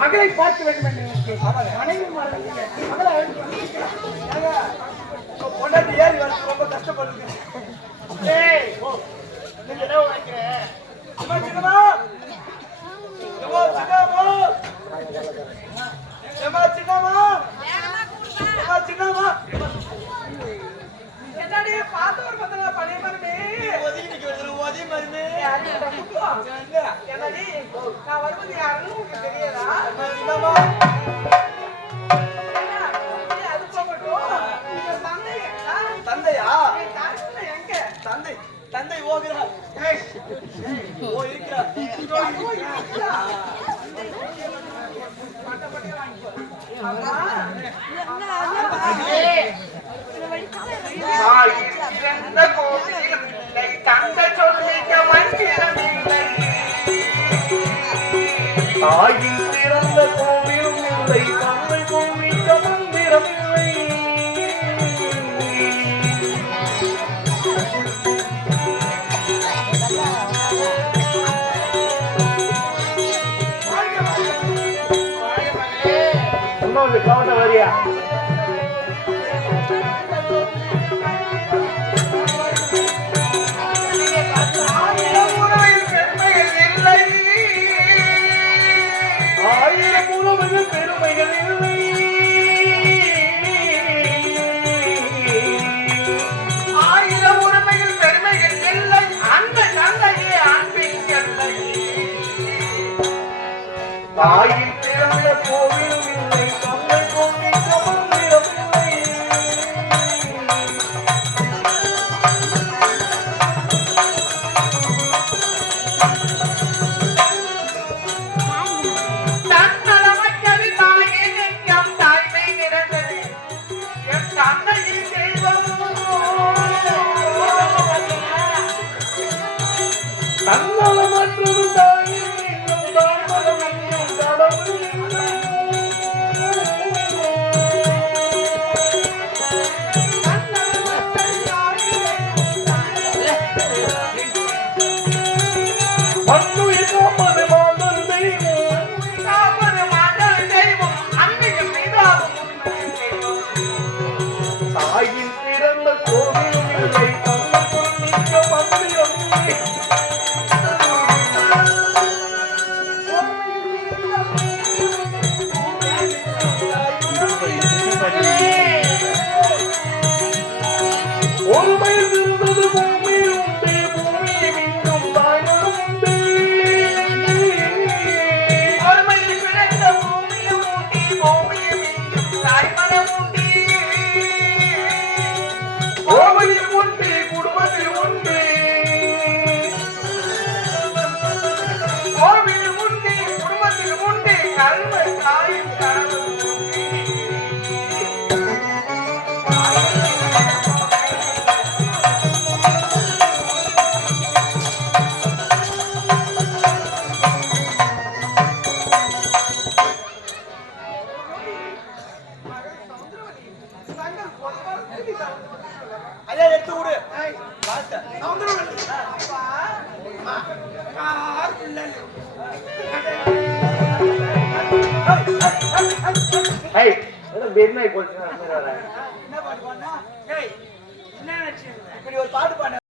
மகளை பார்க்க வேண்டும் என்று மனைவி மகளை பொண்டாட்டி ஏறி வந்து ரொம்ப கஷ்டப்படுது. என்னடி பார்த்தவர் பார்த்தா பழைய மருமே ஒதுங்கி ஒதுங்கி மருமே என்னடி நான் வருவது யாருன்னு உங்களுக்கு தெரியாதா? அது போகட்டும். தந்தை தந்தையா? எங்க தந்தை தந்தை ஓகுறா. ஓ இருக்கிறா. தந்தை சொல்லிக்க மந்திரமில்லை. தாயின் பிறந்த கோவிலும் இல்லை, தந்தை கோவிக்க மந்திரமில்லை. இன்னொன்று கவனம் வரியா? ஆயிரம் உறவுகள் பெருமைகள் இல்லை. ஆயிரம் உரிமைகள் பெருமைகள் இல்லை. அந்த தந்தையே அன்பின் எல்லை. தாயின் பிறந்த கோவிலும் இல்லை, தந்தை கோவிக்க மந்திரமில்லை. தன்னலமற்றது தாயே நெஞ்சம் தாய்மை நிறந்தது. என் தந்தையின் தெய்வமோ தன்னலமற்றது தாயின் நெஞ்சம், தாய்மலமென்னும் கடவுள் இல்லை. மண்ணுயிர் காப்பது மாந்தர் தெய்வம். காப்பது மாண்டல் தெய்வம். அன்னையும் பிதாவும் உண்மையின் தெய்வம். தாயின் பிறந்த கோவிலும் இல்லை, தந்தை கோவிக்க மந்திரமில்லை. ஒருமையில் இருந்தது பூமி உண்டு, பூமியை மீண்டும் தாய்மனம் உண்டு. ஒருமையில் பிறந்த பூமியும் உண்டி, பூமியும் மீண்டும் தாய்மனம் உண்டி. கோவையில் உண்டு, குடும்பத்தில் உண்டு. கோவில் உண்டி, குடும்பத்தில் உண்டி, கல்வ தாயும் கனவு உண்டி. தங்கள் பொறுப்பாக ஐயா எடுத்து விடு. பார்த்தேன். ஏய், ஏதோ வெண்ணெய் போச்சுன்னா என்ன பாட்டு பாடினா? என்ன நினைச்சீங்க? இப்படி ஒரு பாட்டு பாடின